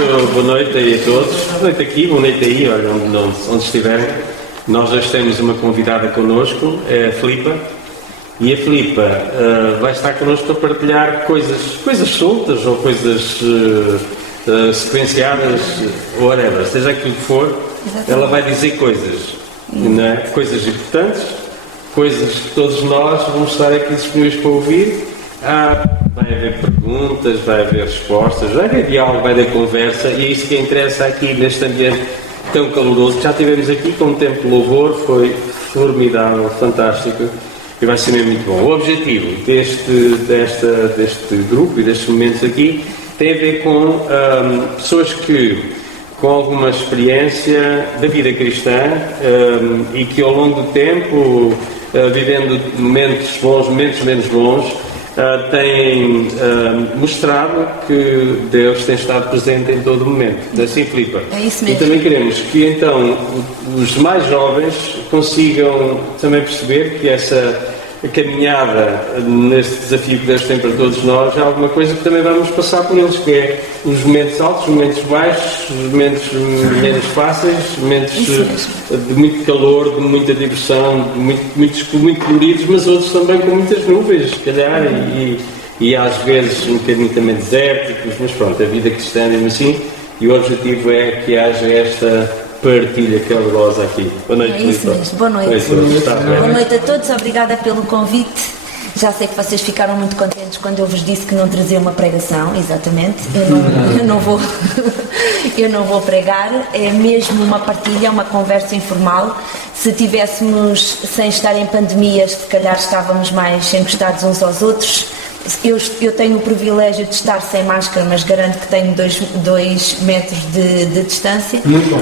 boa noite aí a todos. Boa noite aqui, boa noite aí, olha, onde estiverem. Nós hoje temos uma convidada connosco, é a Filipa. E a Filipa vai estar connosco a partilhar coisas soltas ou coisas sequenciadas, whatever, seja aquilo que for. Exatamente. Ela vai dizer coisas, não é? Coisas importantes, coisas que todos nós vamos estar aqui disponíveis para ouvir. Vai haver perguntas, vai haver respostas, vai haver diálogo, vai haver conversa, e é isso que interessa aqui neste ambiente tão caloroso que já tivemos aqui com um tempo de louvor. Foi formidável, fantástico, e vai ser mesmo muito bom. O objetivo deste grupo e destes momentos aqui tem a ver com pessoas que com alguma experiência da vida cristã e que ao longo do tempo, vivendo momentos bons, momentos menos bons, têm mostrado que Deus tem estado presente em todo o momento. Assim, Filipa. É isso mesmo. E também queremos que então os mais jovens consigam também perceber que essa caminhada neste desafio que Deus tem para todos nós é alguma coisa que também vamos passar por eles, que é os momentos altos, os momentos baixos, os momentos menos fáceis, momentos de muito calor, de muita diversão, muito coloridos, mas outros também com muitas nuvens, se calhar, e às vezes um bocadinho também desérticos, mas pronto, a vida cristã é mesmo assim, e o objetivo é que haja esta partilha calorosa aqui. Boa noite, é isso mesmo. Boa noite. Boa noite a todos, obrigada pelo convite. Já sei que vocês ficaram muito contentes quando eu vos disse que não trazia uma pregação, exatamente. Eu não vou pregar, é mesmo uma partilha, uma conversa informal. Se tivéssemos sem estar em pandemias, se calhar estávamos mais encostados uns aos outros. Eu tenho o privilégio de estar sem máscara, mas garanto que tenho 2 metros de distância. Muito bom.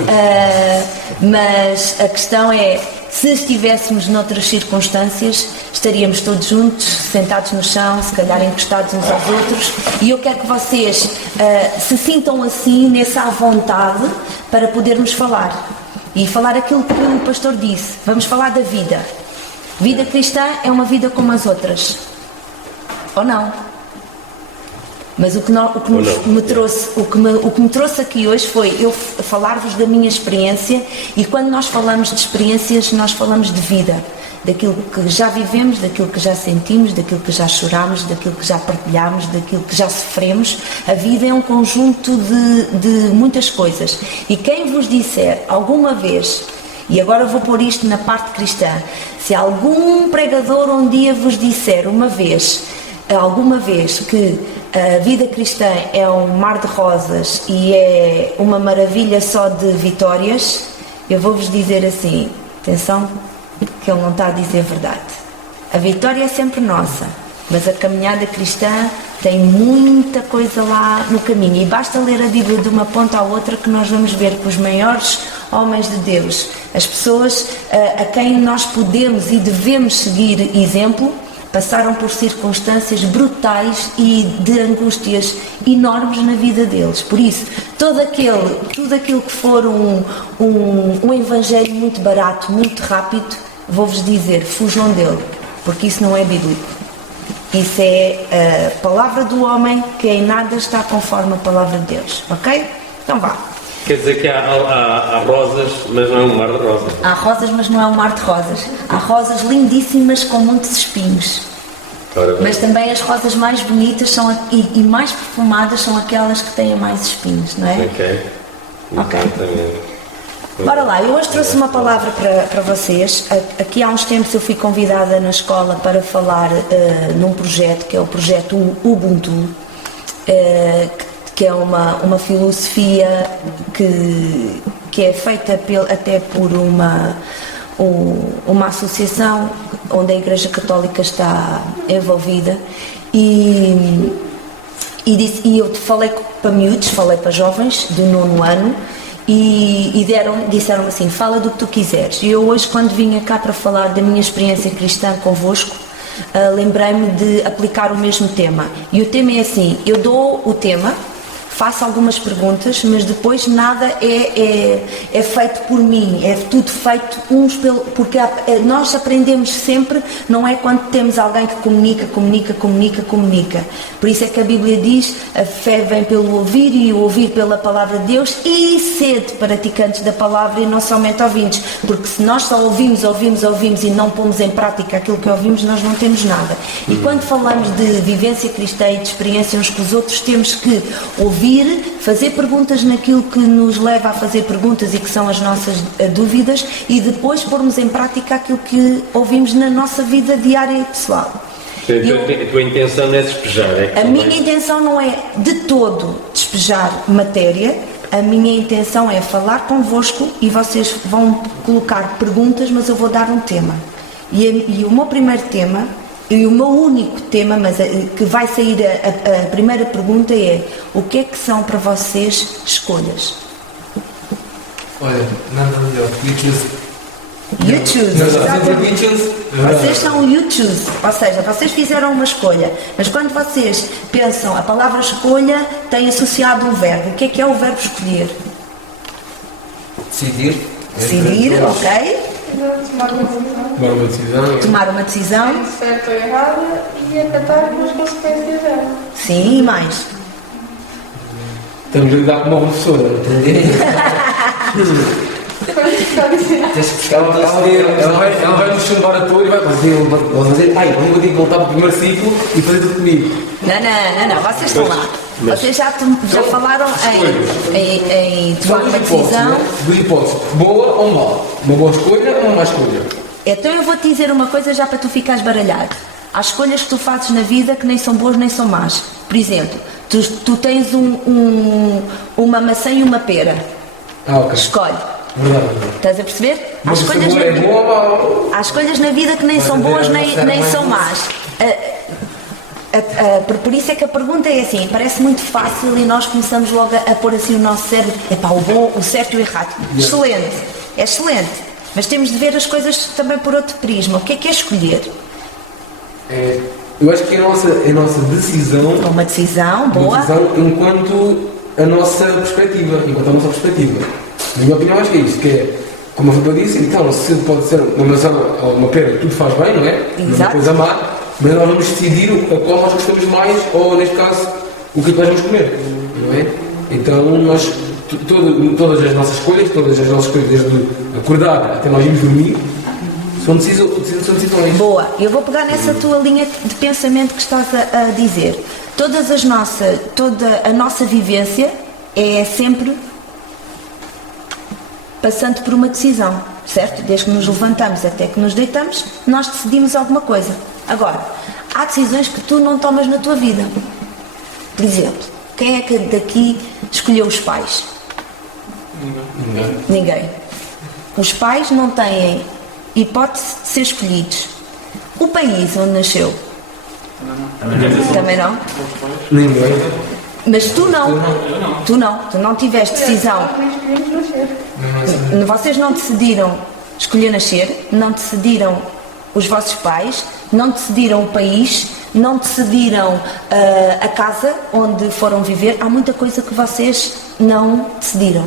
Mas a questão é, se estivéssemos noutras circunstâncias, estaríamos todos juntos, sentados no chão, se calhar encostados uns aos outros, e eu quero que vocês se sintam assim, nessa à vontade, para podermos falar. E falar aquilo que o pastor disse. Vamos falar da vida. Vida cristã é uma vida como as outras. Ou não? Mas o que me trouxe aqui hoje foi eu falar-vos da minha experiência, e quando nós falamos de experiências, nós falamos de vida, daquilo que já vivemos, daquilo que já sentimos, daquilo que já choramos, daquilo que já partilhamos, daquilo que já sofremos. A vida é um conjunto de muitas coisas, e quem vos disser alguma vez, e agora vou pôr isto na parte cristã, se algum pregador um dia vos disser alguma vez que a vida cristã é um mar de rosas e é uma maravilha só de vitórias, eu vou-vos dizer assim, atenção, que ele não está a dizer a verdade. A vitória é sempre nossa, mas a caminhada cristã tem muita coisa lá no caminho, e basta ler a Bíblia de uma ponta à outra que nós vamos ver que os maiores homens de Deus, as pessoas a quem nós podemos e devemos seguir exemplo, passaram por circunstâncias brutais e de angústias enormes na vida deles. Por isso, tudo aquilo que for um evangelho muito barato, muito rápido, vou-vos dizer, fujam dele, porque isso não é bíblico. Isso é a palavra do homem, que em nada está conforme a palavra de Deus, ok? Então vá. Quer dizer que há rosas, mas não é um mar de rosas. Há rosas, mas não é um mar de rosas. Há rosas lindíssimas com muitos espinhos. Mas também as rosas mais bonitas e mais perfumadas são aquelas que têm mais espinhos, não é? Ok. Bora lá, eu hoje trouxe uma palavra para vocês. Aqui há uns tempos eu fui convidada na escola para falar num projeto, que é o projeto Ubuntu, que é uma filosofia que é feita até por uma associação onde a Igreja Católica está envolvida, e eu falei para miúdos, falei para jovens do 9º ano, e disseram assim, fala do que tu quiseres. E eu hoje, quando vinha cá para falar da minha experiência cristã convosco, lembrei-me de aplicar o mesmo tema, e o tema é assim, eu dou o tema, faço algumas perguntas, mas depois nada é feito por mim, é tudo feito porque nós aprendemos sempre, não é quando temos alguém que comunica. Por isso é que a Bíblia diz, a fé vem pelo ouvir e o ouvir pela palavra de Deus, e sede praticantes da palavra e não somente ouvintes, porque se nós só ouvimos e não pomos em prática aquilo que ouvimos, nós não temos nada. E quando falamos de vivência cristã e de experiência uns com os outros, temos que ouvir, fazer perguntas naquilo que nos leva a fazer perguntas e que são as nossas dúvidas, e depois pormos em prática aquilo que ouvimos na nossa vida diária e pessoal. A tua intenção não é despejar? A minha intenção não é de todo despejar matéria, a minha intenção é falar convosco e vocês vão colocar perguntas, mas eu vou dar um tema. E o meu primeiro tema, e o meu único tema, mas que vai sair a primeira pergunta é: o que é que são para vocês escolhas? Olha, nada melhor. You choose. You Vocês são you choose, ou seja, vocês fizeram uma escolha, mas quando vocês pensam, a palavra escolha tem associado um verbo. O que é o verbo escolher? Decidir. Decidir, ok? Tomar uma decisão. Tomar uma decisão. Certo ou errado e acatar com as consequências dela. Sim, e mais? Estamos a lidar com uma professora. Tens que buscar uma ela vai nos chumbar a toa e vai fazer. Ai, vamos ter que voltar para o primeiro ciclo e fazer tudo comigo. Não, vocês estão lá. Vocês já falaram em tomar uma decisão. Duas hipóteses, boa ou mal. Uma boa escolha ou uma má escolha? Então eu vou-te dizer uma coisa já para tu ficares baralhado. Há escolhas que tu fazes na vida que nem são boas nem são más. Por exemplo, tu tens uma maçã e uma pera. Ok. Escolhe. Verdade. Estás a perceber? Mas se boa é boa ou mal? Há escolhas na vida que nem são boas nem são más. Por isso é que a pergunta é assim, parece muito fácil e nós começamos logo a pôr assim o nosso cérebro, o bom, o certo e o errado. Excelente, é excelente, mas temos de ver as coisas também por outro prisma. O que é escolher? Eu acho que é a nossa decisão. Uma decisão boa. Uma decisão enquanto a nossa perspectiva. Na minha opinião, acho que é isso, que é, como a Filipe disse, então, se pode ser uma maçã ou uma pera, tudo faz bem, não é? Não é uma coisa má, mas nós vamos decidir a qual nós gostamos mais, ou neste caso, o que nós vamos comer, não é? Então, nós, todas as nossas escolhas, desde acordar até nós irmos dormir, são decisões. Boa, eu vou pegar nessa tua linha de pensamento que estás a dizer. Toda a nossa vivência é sempre passando por uma decisão, certo? Desde que nos levantamos até que nos deitamos, nós decidimos alguma coisa. Agora, há decisões que tu não tomas na tua vida. Por exemplo, quem é que daqui escolheu os pais? Ninguém. Os pais não têm hipótese de ser escolhidos. O país onde nasceu? Também não? Ninguém. Mas tu não tiveste decisão. Vocês não decidiram escolher nascer, não decidiram os vossos pais, não decidiram o país, não decidiram a casa onde foram viver. Há muita coisa que vocês não decidiram.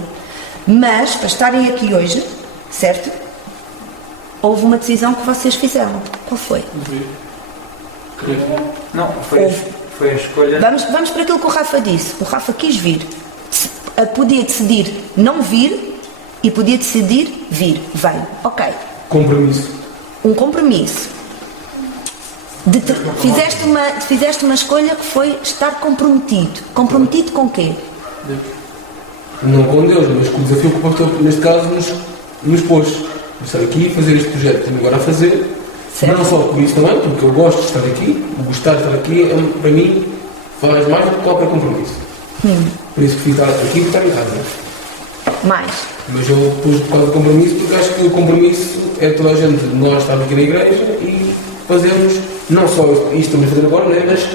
Mas, para estarem aqui hoje, certo? Houve uma decisão que vocês fizeram. Qual foi? Não, foi a escolha. Vamos para aquilo que o Rafa disse. O Rafa quis vir. Podia decidir não vir e podia decidir vir. Veio. Ok. Compromisso. Um compromisso. Fizeste uma escolha que foi estar comprometido. Comprometido com quê? Não com Deus, mas com o desafio que o pastor, neste caso, nos pôs. Estar aqui e fazer este projeto que tenho agora a fazer. Certo. Não só por isso também, porque eu gosto de estar aqui. O gostar de estar aqui, para mim, faz mais do que qualquer compromisso. Por isso que fui estar aqui e estar em casa. Mais. Mas eu pus por causa do compromisso, porque acho que o compromisso é toda a gente, nós estarmos aqui na igreja e fazermos, não só isto que estamos a fazer agora, né, mas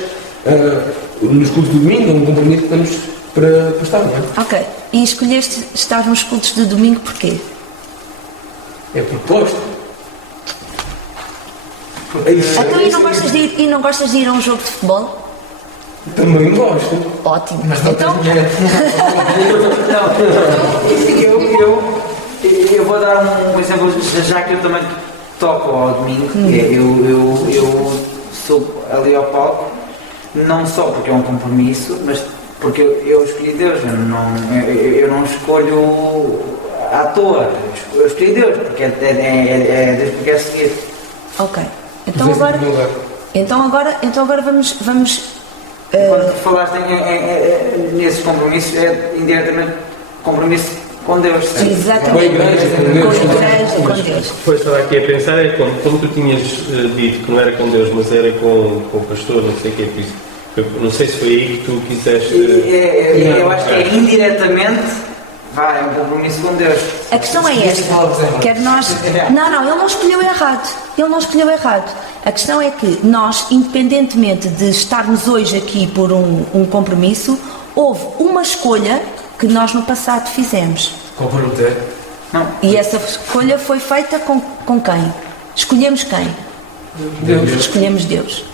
nos cultos do domingo, é um compromisso que temos para estar, não é? Ok. E escolheste estar nos cultos do domingo porquê? É proposta. Então, e não gostas de ir a um jogo de futebol? Também gosto. Ótimo. Mas não Então, Eu vou dar um exemplo, já que eu também toco ao domingo, eu subo ali ao palco, não só porque é um compromisso, mas porque eu escolhi Deus, eu não escolho à toa, eu escolhi Deus, porque é Deus que quer seguir. ok. Então agora vamos Quando falaste nesse compromisso, é indiretamente compromisso com Deus. exatamente Com a igreja, com Deus. Depois estava aqui a pensar, é como tu tinhas dito que não era com Deus, mas era com o pastor, não sei o que é por isso. Não sei se foi aí que tu quiseste. Eu acho que é indiretamente, é um compromisso com Deus. A questão é esta, quer nós... Não, ele não escolheu errado. Ele não escolheu errado. A questão é que nós, independentemente de estarmos hoje aqui por um compromisso, houve uma escolha que nós no passado fizemos. Comprometer. Não. E essa escolha foi feita com quem? Escolhemos quem? Deus. Escolhemos Deus.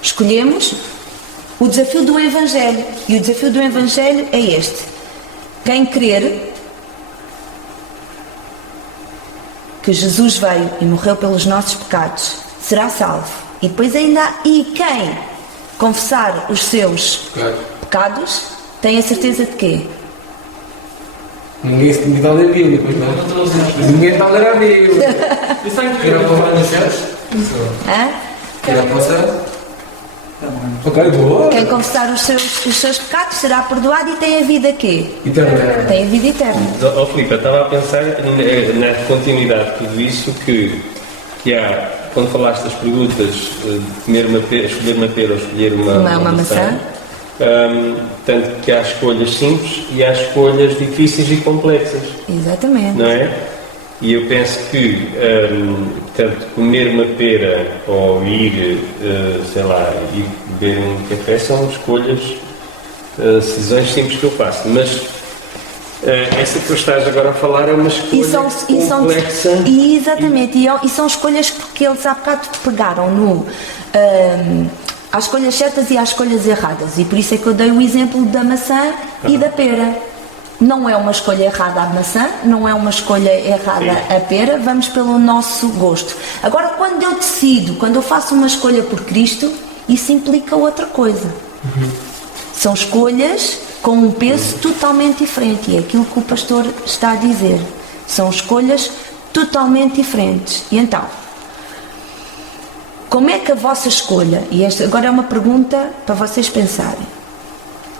Escolhemos o desafio do Evangelho. E o desafio do Evangelho é este. Quem crer que Jesus veio e morreu pelos nossos pecados será salvo. E depois ainda quem confessar os seus pecados tem a certeza de quê? Ninguém está a ler a Bíblia, pois não? Ninguém está a ler a Bíblia. Quer a palavra de Deus? Hã? Quer a palavra? Ok, boa. Quem confessar os seus pecados será perdoado e tem a vida quê? Eterna. Tem a vida eterna. Oh, Filipe, eu estava a pensar na continuidade de tudo isso que há, quando falaste das perguntas de escolher uma pera ou escolher uma maçã, tanto que há escolhas simples e há escolhas difíceis e complexas. Exatamente. Não é? E eu penso que, tanto comer uma pera ou ir, sei lá, ir beber um café são escolhas, decisões simples que eu faço. Mas essa que tu estás agora a falar é uma escolha complexa. Exatamente. E são escolhas porque eles há bocado pegaram às escolhas certas e às escolhas erradas. E por isso é que eu dei o exemplo da maçã e da pera. Não é uma escolha errada a maçã, não é uma escolha errada a pera, vamos pelo nosso gosto. Agora, quando eu decido, quando eu faço uma escolha por Cristo, isso implica outra coisa. São escolhas com um peso totalmente diferente, e é aquilo que o pastor está a dizer. São escolhas totalmente diferentes. E então, como é que a vossa escolha, e esta agora é uma pergunta para vocês pensarem,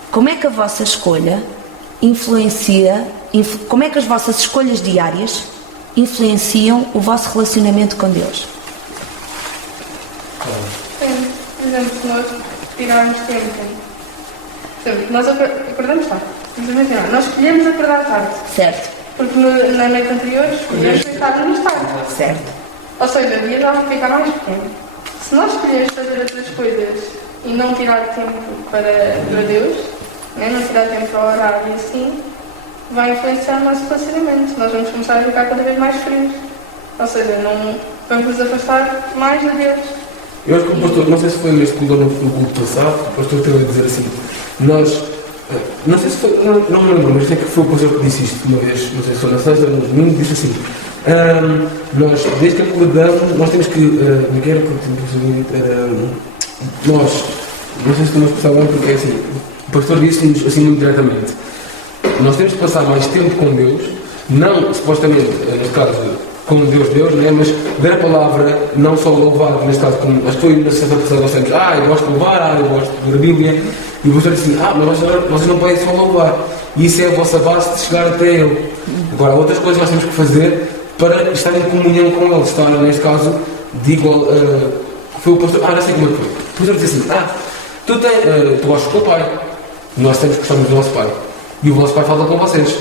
como é que a vossa escolha como é que as vossas escolhas diárias influenciam o vosso relacionamento com Deus? Sim, por exemplo, se nós tirarmos tempo, por exemplo, nós acordamos tarde, nós escolhemos acordar tarde, Certo. porque na noite anterior escolhemos deitar-nos tarde, Certo. ou seja, o dia já vai ficar mais pequeno. Se nós escolhermos fazer outras coisas e não tirar tempo para Deus, não tirar tempo para orar e assim, vai influenciar o nosso relacionamento. Nós vamos começar a ficar cada vez mais frios. Ou seja, não vamos nos afastar mais de Deus. Eu acho que o pastor, não sei se foi neste culto ou no culto passado, o pastor teve a dizer assim, nós, não sei se foi, não me lembro, mas sei que foi o pastor que disse isto uma vez, não sei se foi na sexta ou no domingo, disse assim, nós, desde que acordamos, nós temos que, nós, não sei se nós percebemos porque é assim, o pastor disse-nos assim muito diretamente, nós temos que passar mais tempo com Deus, não supostamente, neste caso, com Deus, né? Mas ver a palavra, não só louvar, neste caso, como acho que foi na sexta passada, nós temos, eu gosto de louvar, eu gosto de ler a Bíblia, e o pastor disse assim, mas vocês não podem só louvar, e isso é a vossa base de chegar até Ele. Agora, há outras coisas que nós temos que fazer para estar em comunhão com Ele, estar, neste caso, de igual, foi o pastor, não sei como é que foi, o pastor disse assim, tu gostas do teu pai, nós temos que gostar do nosso pai, e o vosso pai fala com vocês,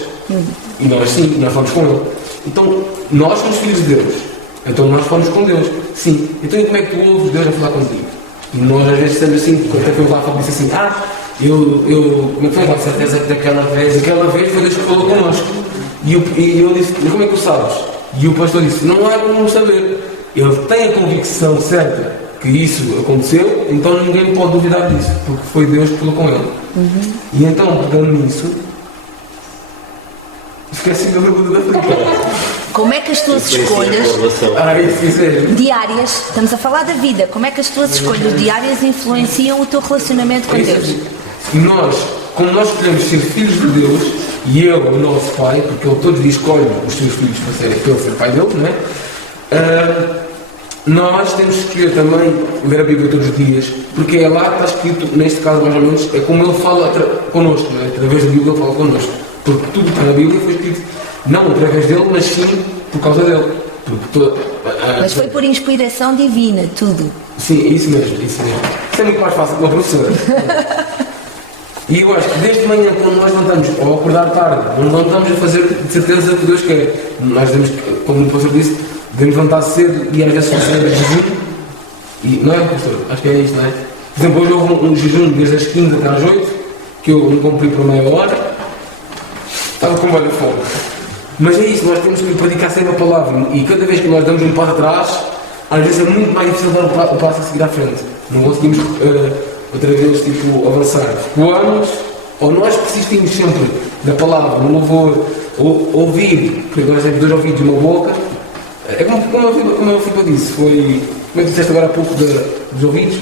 e nós sim, nós falamos com Ele. Então, nós somos filhos de Deus. Então, nós falamos com Deus. Sim. Então, e como é que tu ouves Deus a falar contigo? E nós, às vezes, estamos assim, porque até foi o Rafa que disse assim, como é que foi? Com certeza que daquela vez foi Deus que falou connosco. E eu disse, mas como é que tu sabes? E o pastor disse, não há como saber. Ele tem a convicção certa que isso aconteceu, então ninguém pode duvidar disso, porque foi Deus que falou com ele. E então, pegando nisso, esqueci-me da pergunta da frente. Como é que as tuas escolhas Isso é. diárias, estamos a falar da vida, como é que as tuas escolhas diárias influenciam o teu relacionamento com Deus? E nós, como nós escolhemos ser filhos de Deus, e Ele, o nosso Pai, porque Ele todos os dias escolhe os seus filhos para ele ser Pai deles, não é? Nós temos que escolher também ler a Bíblia todos os dias, porque é lá que está escrito, neste caso mais ou menos, é como Ele fala connosco, não é? Através da Bíblia Ele fala connosco, porque tudo que está na Bíblia foi escrito não através dele, mas sim por causa dele. Mas foi por inspiração divina, tudo. Sim, isso mesmo. Isso é muito mais fácil que uma professora. E eu acho que desde manhã, quando nós levantamos, ou acordar tarde, nós levantamos a fazer de certeza o que Deus quer. Nós devemos, como o professor disse, devemos levantar cedo e às vezes fazer jejum. E, não é, professor? Acho que é isto, não é? Por exemplo, hoje houve um jejum desde as 15 até às 8, que eu não cumpri por meia hora. Estava com muita fome. Mas é isso, nós temos que predicar sempre a palavra. E cada vez que nós damos um passo atrás, às vezes é muito mais difícil dar o passo a seguir à frente. Não conseguimos outra vez tipo, avançar. Recuamos, ou nós persistimos sempre na palavra, no louvor, ou ouvir, porque nós temos 2 ouvidos e uma boca. É como a Filipa disse, foi. Como é que disseste agora há pouco dos ouvidos?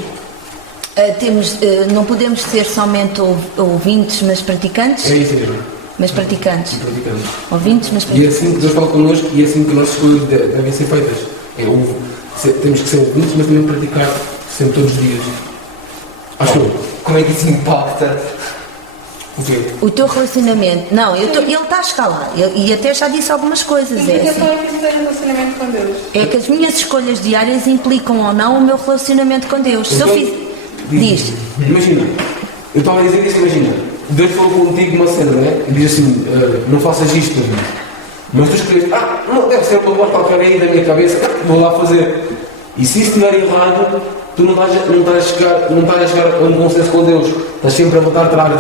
Não podemos ser somente ouvintes, mas praticantes. É isso mesmo. Mas praticantes. Ouvintes, mas E é praticantes. assim que Deus fala connosco e é assim que nossas escolhas devem ser feitas. Temos que ser ouvintes, mas também praticar sempre todos os dias. Acho eu. Como é que isso impacta? O quê? O teu relacionamento. Não, ele está a chegar lá. E até já disse algumas coisas. Porque É, é assim. tão difícil ter relacionamento com Deus. É que as minhas escolhas diárias implicam ou não o meu relacionamento com Deus. Se eu Então, fiz. Diz. Imagina, eu estava a dizer isso, imagina. Deus falou contigo uma cena, não é? E diz assim, não faças isto, mas tu escolhes, não, deve ser uma voz qualquer aí da minha cabeça, vou lá fazer. E se isso estiver errado, tu não estás a chegar a um consenso com Deus. Estás sempre a voltar atrás,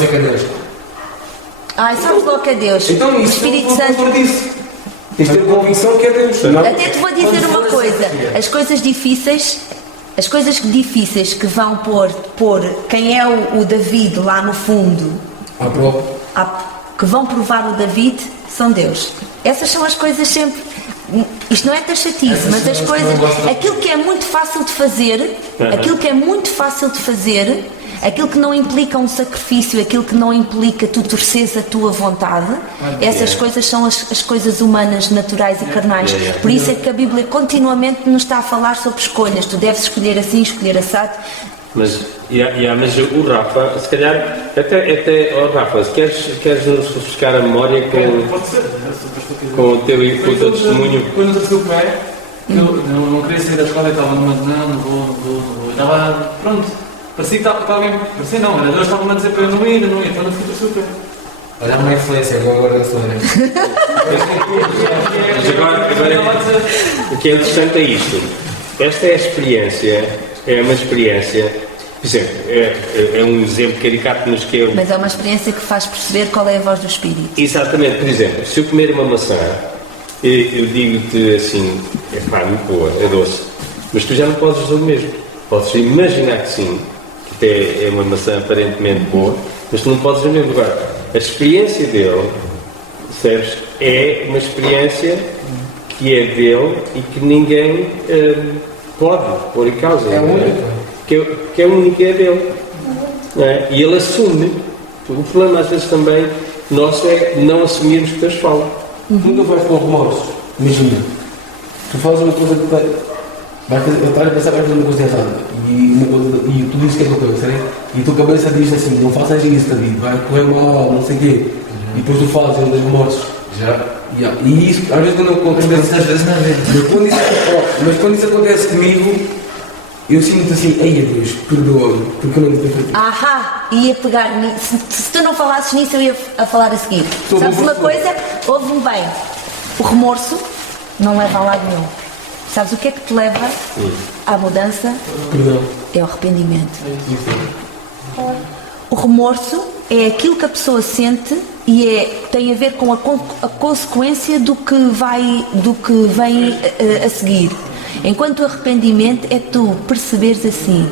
fica Deus. Ai, sabes logo que é Deus. Então O isso, Espírito o Santo. pastor disse. Tens de ter convicção que é Deus. Não? Até te vou dizer uma coisa. As coisas difíceis que vão pôr quem é o David lá no fundo, À prova. que vão provar o David, são Deus. Essas são as coisas sempre. Isto não é taxativo, mas as coisas. Aquilo que é muito fácil de fazer, aquilo que não implica um sacrifício, aquilo que não implica tu torceres a tua vontade, essas coisas são as coisas humanas, naturais e carnais. Por isso é que a Bíblia continuamente nos está a falar sobre escolhas. Tu deves escolher assim, escolher assado. Mas o Rafa, se calhar, até Rafa, se queres nos refrescar a memória com o teu testemunho. Quando eu sei como é, eu não queria sair da escola e estava numa não vou. Estava, pronto, parecia que estava bem, parecia não, era Deus estava-me a dizer para eu não ir, então não fiquei super. Olha uma influência agora da história. Mas agora, o que é interessante é isto. Esta é uma experiência, por exemplo, é um exemplo caricato nos que eu... Mas é uma experiência que faz perceber qual é a voz do Espírito. Exatamente, por exemplo, se eu comer uma maçã, eu digo-te assim, é pá, muito boa, é doce, mas tu já não podes dizer o mesmo. Podes imaginar que sim, que até é uma maçã aparentemente boa, mas tu não podes dizer o mesmo. Agora, a experiência dele, percebes, é uma experiência que é dele e que ninguém pode pôr em causa. É única. Que é única, é dele. Não é? E ele assume. O problema às vezes também nosso é não assumirmos que Deus fala. Quando tu vais com remorso, imagina, tu fazes uma coisa que vais estar a pensar que vais fazer uma coisa errada e tu dizes que é uma coisa, né? E a tua cabeça diz assim, não faças isso, David, vai correr mal, não sei o quê. E depois tu fazes, andas remorsos. Já. E isso, às vezes quando acontece, Às vezes não é mesmo. mas quando isso acontece comigo, eu sinto assim, ei Deus, perdoa-me, porque eu não devia fazer. Ia pegar nisso. Se tu não falasses nisso, eu ia a falar a seguir. Estou Sabes bom, uma professor. coisa? Ouve-me bem. O remorso não leva a lado nenhum. Sabes o que é que te leva à mudança? Perdão. É o arrependimento. O remorso é aquilo que a pessoa sente e tem a ver com a consequência do que vem a seguir. Enquanto o arrependimento é tu perceberes assim: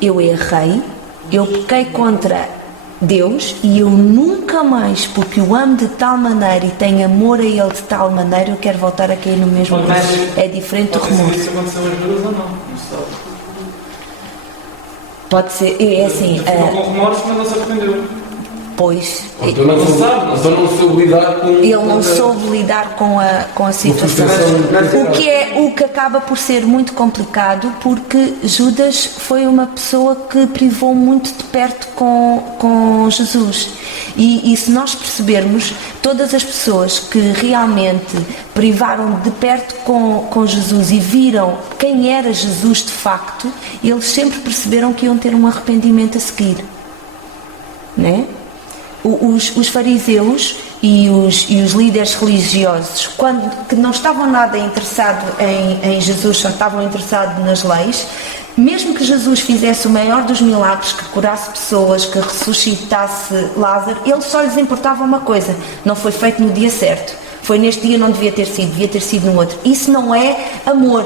eu errei, eu pequei contra Deus e eu nunca mais, porque o amo de tal maneira e tenho amor a Ele de tal maneira, eu quero voltar a cair no mesmo erro. É diferente do remorso. Isso aconteceu às duas ou não? Não se sabe. Pode ser, é assim. Ficou com remorso, mas não se arrependeu. Pois. Então não soube lidar com... Ele não soube lidar com a situação. O que acaba por ser muito complicado, porque Judas foi uma pessoa que privou muito de perto com Jesus. E se nós percebermos, todas as pessoas que realmente privaram de perto com Jesus e viram quem era Jesus de facto, eles sempre perceberam que iam ter um arrependimento a seguir. Né? Os fariseus e os líderes religiosos, que não estavam nada interessados em Jesus, só estavam interessados nas leis, mesmo que Jesus fizesse o maior dos milagres, que curasse pessoas, que ressuscitasse Lázaro, eles só lhes importava uma coisa: não foi feito no dia certo, foi neste dia, não devia ter sido no outro. Isso não é amor.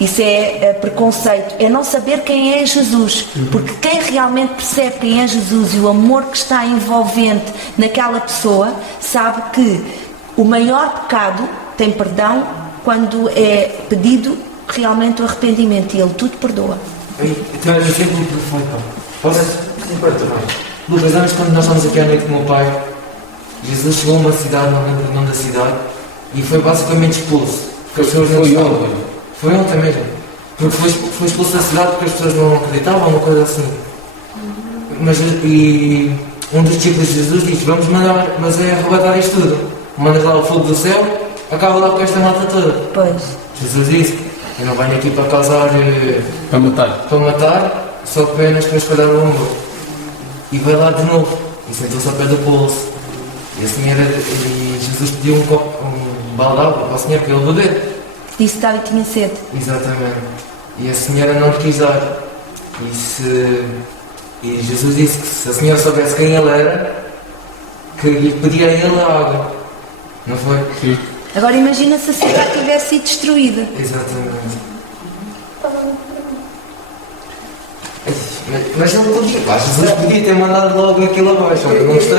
Isso é preconceito, é não saber quem é Jesus, porque quem realmente percebe quem é Jesus e o amor que está envolvente naquela pessoa, sabe que o maior pecado tem perdão quando é pedido realmente o arrependimento, e Ele tudo perdoa. Então, eu sempre me foi, pá. Posso? Sim, para tu. Lucas, antes, quando nós estamos aqui à noite com o meu pai, Jesus chegou a uma cidade, não lembro o nome da cidade, e foi basicamente expulso, porque as pessoas não estavam. Foi ontem mesmo, porque foi expulso da cidade porque as pessoas não acreditavam, uma coisa assim. Mas e um dos discípulos de Jesus disse: vamos mandar, mas é arrebatar isto tudo. Mandas lá o fogo do céu, acaba lá com esta mata toda. Pois. Jesus disse: eu não venho aqui para causar, para matar, só apenas para espalhar o amor. E vai lá de novo, e sentou-se ao pé do poço. E a senhora, e Jesus pediu um balde de água para a senhora para ele beber. Disse que estava e tinha sede. Exatamente. E a senhora não quis dar. E Jesus disse que se a senhora soubesse quem ele era, que lhe pedia a ele a água. Não foi? Sim. Agora imagina se a cidade tivesse sido destruída. Exatamente. Mas não podia. Jesus podia ter mandado logo aquilo abaixo. Eu não gostei.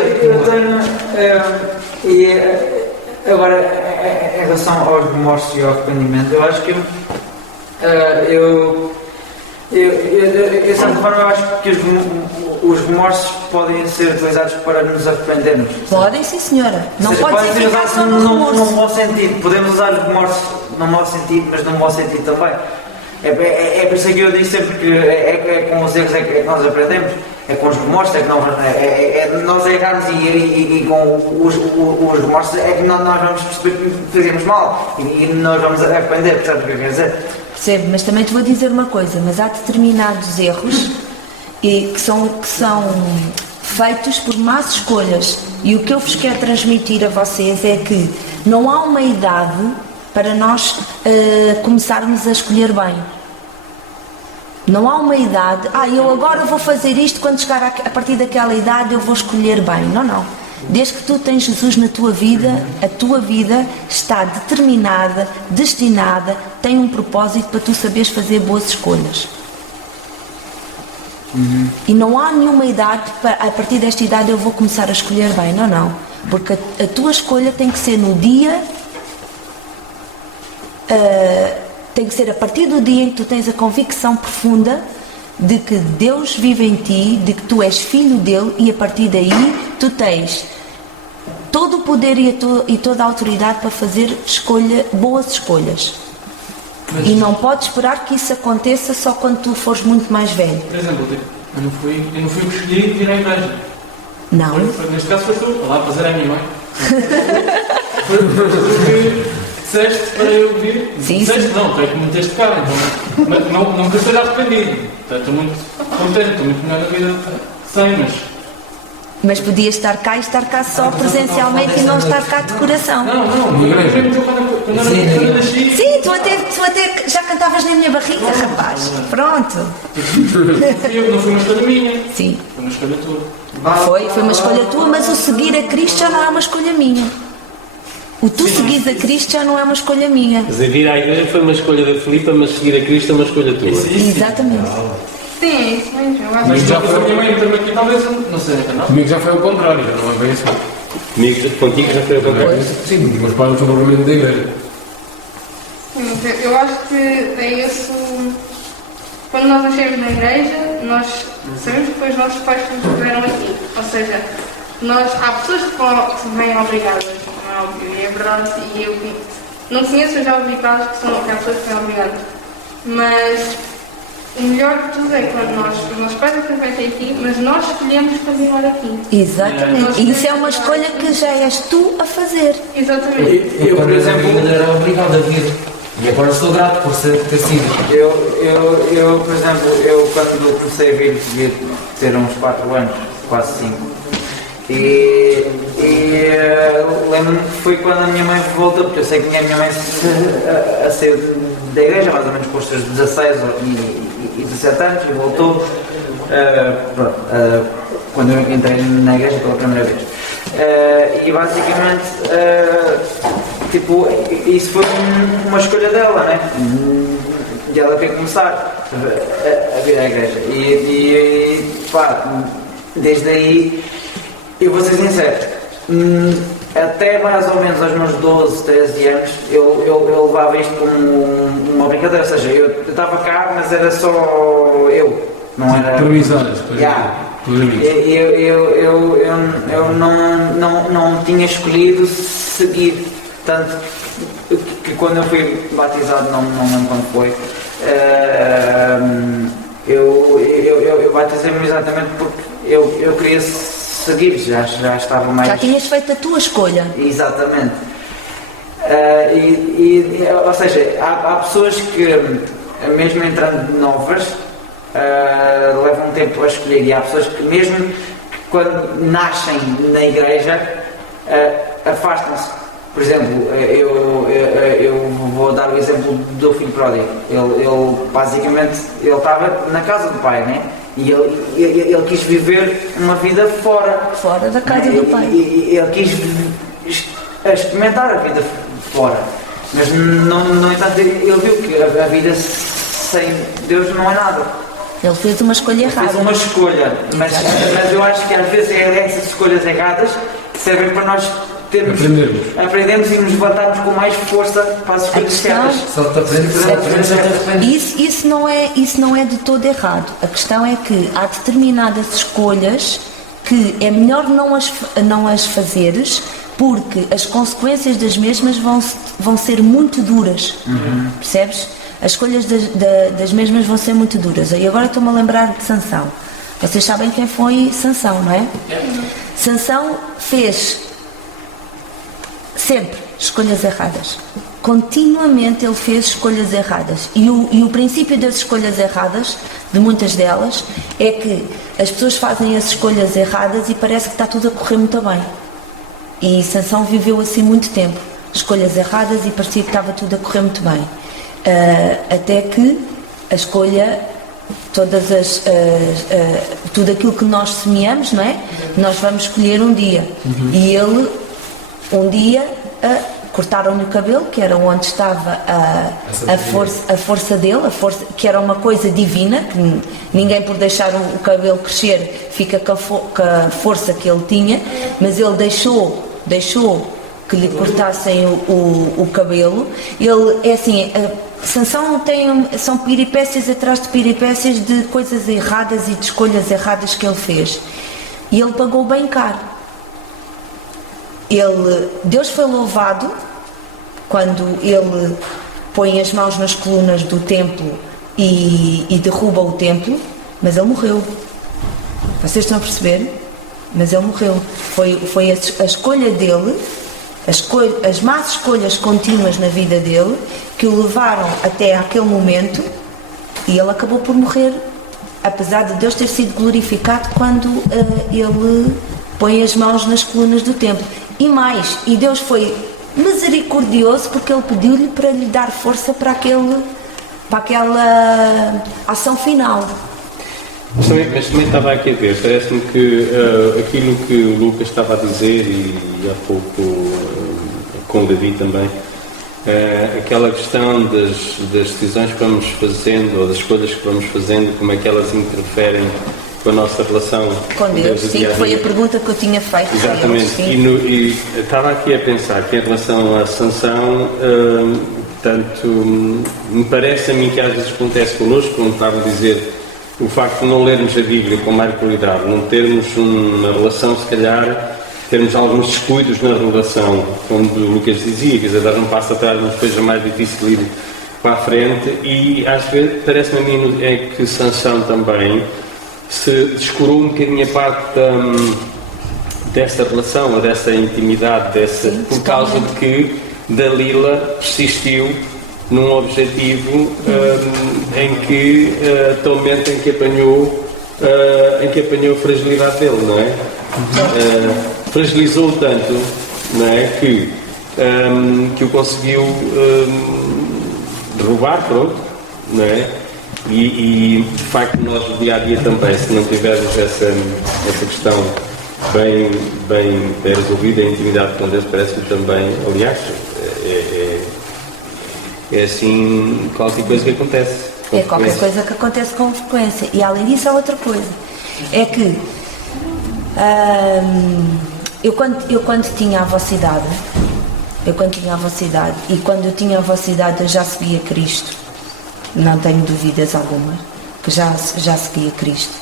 Agora, em relação aos remorsos e ao arrependimento, eu acho que de certa forma, eu acho que os remorsos podem ser utilizados para nos arrependermos. Podem, sim, senhora. Não seja, pode ser usados num bom sentido. Podemos usar os remorsos num mau sentido, mas num bom sentido também. É por isso que eu digo sempre que é com os erros é que nós aprendemos. É com os remorsos, é que nós erramos e com os remorsos é que nós vamos perceber que fizemos mal e nós vamos arrepender, percebe o que eu quero dizer? Percebe, mas também te vou dizer uma coisa, mas há determinados erros que são feitos por más escolhas, e o que eu vos quero transmitir a vocês é que não há uma idade para nós começarmos a escolher bem. Não há uma idade, eu agora vou fazer isto, quando chegar a partir daquela idade eu vou escolher bem. Não. Desde que tu tens Jesus na tua vida, a tua vida está determinada, destinada, tem um propósito para tu saberes fazer boas escolhas. E não há nenhuma idade, a partir desta idade eu vou começar a escolher bem. Não. Porque a tua escolha tem que ser no dia... tem que ser a partir do dia em que tu tens a convicção profunda de que Deus vive em ti, de que tu és filho dele, e a partir daí tu tens todo o poder e toda a autoridade para fazer boas escolhas. Mas, e não podes esperar que isso aconteça só quando tu fores muito mais velho. Por exemplo, eu não fui o que escolhi vir à igreja. Não. Neste caso foste tu, lá fazer a minha mãe. Foi porque disseste para eu vir. Sim, disseste não, tu é que me meteste de cara, então, mas não que eu esteja arrependido. Estou muito contente, estou muito melhor na vida sem, mas podias estar cá e estar cá só presencialmente e não estar cá de coração. Não, quando eu nasci. Sim, tu até já cantavas na minha barriga, rapaz. Pronto. Não foi uma escolha minha. Sim. Foi uma escolha tua. Foi uma escolha tua, mas o seguir a Cristo já não é uma escolha minha. O tu seguires a Cristo já não é uma escolha minha. Quer dizer, vir à igreja foi uma escolha da Filipa, mas seguir a Cristo é uma escolha tua. Exatamente. Sim, é isso mesmo. Eu acho Mas que já Mas foi a minha mãe também aqui, talvez, não sei, não? Comigo já foi ao contrário, já não é bem assim. Contigo já foi ao contrário. Sim, meus pais não são propriamente da igreja. sim, eu acho que é isso. Quando nós nascemos na igreja, nós sabemos que foi os nossos pais que nos puseram aqui. Ou seja, há pessoas que vêm obrigadas, não é óbvio, e é verdade, e eu não conheço, eu já ouvi casos que há pessoas que vêm obrigadas. Mas o melhor de tudo é quando os nossos pais até vêm aqui, mas nós escolhemos continuar aqui. Exatamente. E isso é uma escolha que já és tu a fazer. Exatamente. Eu, por exemplo, era obrigado a vir. E agora estou grato por ter sido. eu, por exemplo, quando comecei a vir, devia ter uns 4 anos, quase 5. E lembro-me que foi quando a minha mãe voltou, porque eu sei que a minha mãe a sair da igreja, mais ou menos com os seus 16 e 17 anos, e voltou quando eu entrei na igreja pela primeira vez. E basicamente, tipo, isso foi uma escolha dela, né? E ela quer começar a vir à igreja. E pá, desde aí, eu vou ser sincero, até mais ou menos aos meus 12, 13 anos, eu levava isto como uma brincadeira, ou seja, eu estava cá, mas era só eu, não era... Previsões, Eu não tinha escolhido seguir, tanto que quando eu fui batizado, não lembro quando foi, eu batizei-me exatamente porque eu queria seguir, já estava mais... Já tinhas feito a tua escolha. Exatamente. Ou seja, há pessoas que, mesmo entrando novas, levam um tempo a escolher, e há pessoas que, mesmo que quando nascem na igreja, afastam-se. Por exemplo, eu vou dar o exemplo do filho pródigo. Ele basicamente estava na casa do pai, né? E ele quis viver uma vida fora da casa do pai. Ele quis experimentar a vida fora. Mas, no entanto, ele viu que a vida sem Deus não é nada. Ele fez uma escolha errada. Fez uma escolha, mas eu acho que às vezes é essas escolhas erradas que servem para nós aprendermos e nos levantarmos com mais força para as escolhas certas. Só te aprendes. Isso não é de todo errado. A questão é que há determinadas escolhas que é melhor não as fazeres, porque as consequências das mesmas vão ser muito duras. Percebes? As escolhas das mesmas vão ser muito duras. E agora estou-me a lembrar de Sansão. Vocês sabem quem foi Sansão, não é? Sansão fez sempre escolhas erradas. Continuamente ele fez escolhas erradas. E o princípio das escolhas erradas, de muitas delas, é que as pessoas fazem as escolhas erradas e parece que está tudo a correr muito bem. E Sansão viveu assim muito tempo. Escolhas erradas e parecia que estava tudo a correr muito bem. Até que a escolha, tudo aquilo que nós semeamos, não é? Nós vamos escolher um dia. E ele, um dia, cortaram-lhe o cabelo, que era onde estava a força dele, que era uma coisa divina, que ninguém por deixar o cabelo crescer fica com a força que ele tinha, mas ele deixou que lhe cortassem o cabelo. Ele, é assim, Sansão são peripécias atrás de peripécias de coisas erradas e de escolhas erradas que ele fez. E ele pagou bem caro. Deus foi louvado quando ele põe as mãos nas colunas do templo e derruba o templo, mas ele morreu. Vocês estão a perceber? Mas ele morreu. Foi a escolha dele, as más escolhas contínuas na vida dele, que o levaram até aquele momento, e ele acabou por morrer, apesar de Deus ter sido glorificado quando ele põe as mãos nas colunas do templo. E mais, e Deus foi misericordioso porque ele pediu-lhe para lhe dar força para aquela ação final. Mas também estava aqui a ver, parece-me que aquilo que o Lucas estava a dizer, e há pouco com o David também, aquela questão das decisões que vamos fazendo, ou das escolhas que vamos fazendo, como é que elas interferem com a nossa relação com Deus. Sim, dia a dia. foi a pergunta que eu tinha feito. Exatamente. E estava aqui a pensar que em relação à sanção, portanto, me parece a mim que às vezes acontece connosco, como estava a dizer, o facto de não lermos a Bíblia com mais qualidade, não termos uma relação, se calhar, termos alguns descuidos na relação, como o Lucas dizia, quer dizer, dar um passo atrás, mas depois é mais difícil ir para a frente, e às vezes parece-me a mim que Sansão também se descurou um bocadinho a parte dessa relação, ou dessa intimidade, Sim, por causa de que Dalila persistiu num objetivo em que atualmente em que apanhou a fragilidade dele, não é? Fragilizou tanto, não é, que o conseguiu derrubar, pronto, não é? E de facto nós no dia a dia também, se não tivermos essa questão bem resolvida, a intimidade com Deus, parece-me também, aliás, é assim qualquer coisa que acontece. É qualquer coisa que acontece com frequência. E além disso há outra coisa. É que eu quando tinha a vossa idade, e quando eu tinha a vossa idade eu já seguia Cristo. Não tenho dúvidas alguma que já seguia Cristo.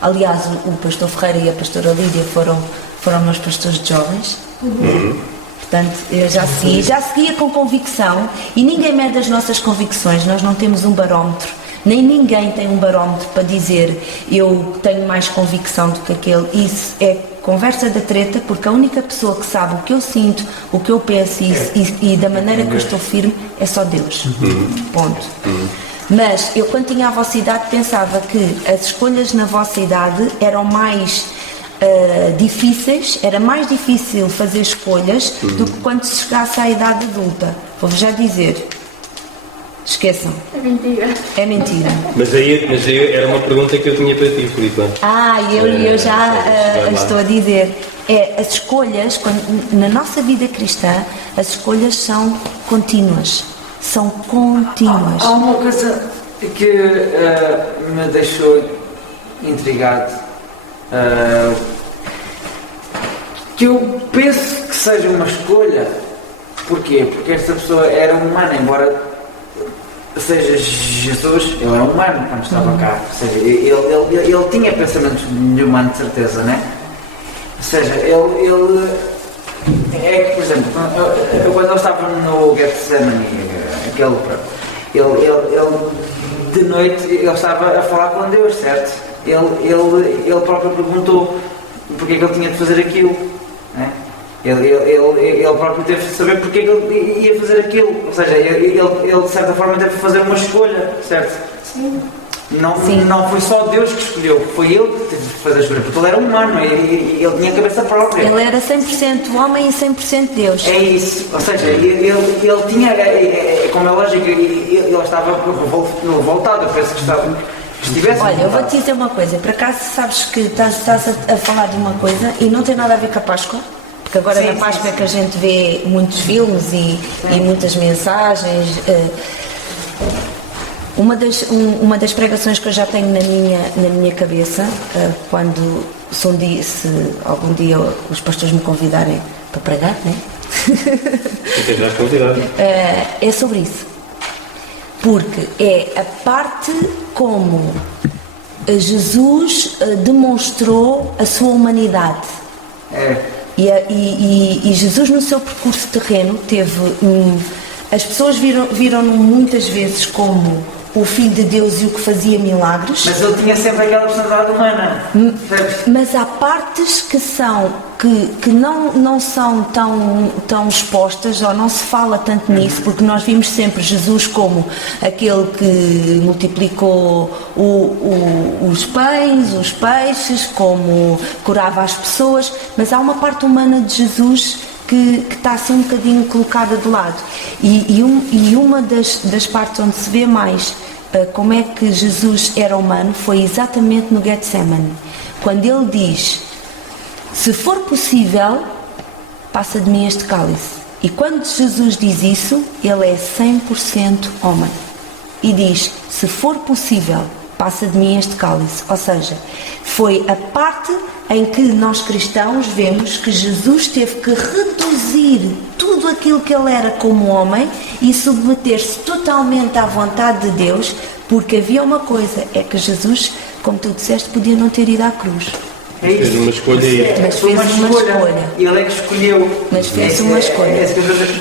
Aliás, o pastor Ferreira e a pastora Lídia foram meus pastores de jovens. Portanto, eu já seguia com convicção, e ninguém mede as nossas convicções. Nós não temos um barómetro, nem ninguém tem um barómetro para dizer eu tenho mais convicção do que aquele. Isso é conversa da treta, porque a única pessoa que sabe o que eu sinto, o que eu penso e da maneira que eu estou firme é só Deus. Ponto. Mas eu, quando tinha a vossa idade, pensava que as escolhas na vossa idade eram mais difíceis, era mais difícil fazer escolhas do que quando se chegasse à idade adulta. Vou-vos já dizer, esqueçam. É mentira. É mentira. Mas aí era uma pergunta que eu tinha para ti, Filipe. Eu já estou a dizer. As escolhas, na nossa vida cristã, as escolhas são contínuas. São contínuas. Há uma coisa que me deixou intrigado, que eu penso que seja uma escolha. Porquê? Porque esta pessoa era humana, embora seja Jesus, ele era humano quando estava cá. Ou seja, ele tinha pensamentos de humano, de certeza, né? Ou seja, ele é que, por exemplo, quando ele estava no Getsemane, ele de noite ele estava a falar com Deus, certo? Ele próprio perguntou porque é que ele tinha de fazer aquilo, né? Ele próprio teve de saber porque é que ele ia fazer aquilo, ou seja, ele de certa forma teve de fazer uma escolha, certo? Sim. Não foi só Deus que escolheu, foi ele que teve de fazer a escolha, porque ele era humano, ele tinha a cabeça própria. Ele era 100% homem e 100% Deus. É isso, ou seja, ele tinha, como é lógico, ele estava revoltado, eu penso que estivesse. Olha, eu vou-te dizer uma coisa, por acaso sabes que estás a falar de uma coisa e não tem nada a ver com a Páscoa? Porque agora na Páscoa é que a gente vê muitos filmes e muitas mensagens. Uma das pregações que eu já tenho na minha cabeça, quando se algum dia os pastores me convidarem para pregar, né? Já convidado. É sobre isso. Porque é a parte como Jesus demonstrou a sua humanidade. E Jesus, no seu percurso terreno, teve as pessoas viram-no muitas vezes como o Filho de Deus e o que fazia milagres. Mas ele tinha sempre aquela personalidade humana. Mas há partes que não são tão expostas, ou não se fala tanto nisso, porque nós vimos sempre Jesus como aquele que multiplicou os pães, os peixes, como curava as pessoas, mas há uma parte humana de Jesus que está assim um bocadinho colocada de lado. E uma das partes onde se vê mais como é que Jesus era humano foi exatamente no Getsemane, quando ele diz: se for possível, passa de mim este cálice, E quando Jesus diz isso, ele é 100% homem. E diz, se for possível, passa de mim este cálice. Ou seja, foi a parte em que nós cristãos vemos que Jesus teve que reduzir tudo aquilo que ele era como homem e submeter-se totalmente à vontade de Deus, porque havia uma coisa, é que Jesus, como tu disseste, podia não ter ido à cruz. É isso. Fez uma escolha aí. Mas fez uma escolha. Ele é que escolheu. Mas fez uma escolha.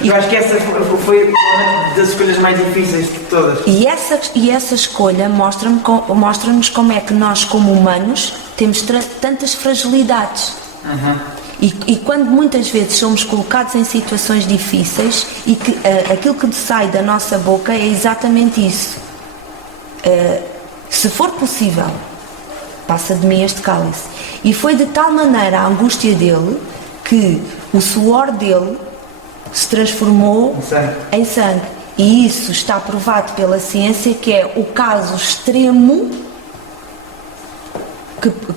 Eu acho que essa foi uma das escolhas mais difíceis de todas. E essa escolha mostra-nos como é que nós, como humanos, temos tantas fragilidades. E quando muitas vezes somos colocados em situações difíceis e que aquilo que sai da nossa boca é exatamente isso. Se for possível, passa de mim este cálice. E foi de tal maneira a angústia dele que o suor dele se transformou em sangue. E isso está provado pela ciência que é o caso extremo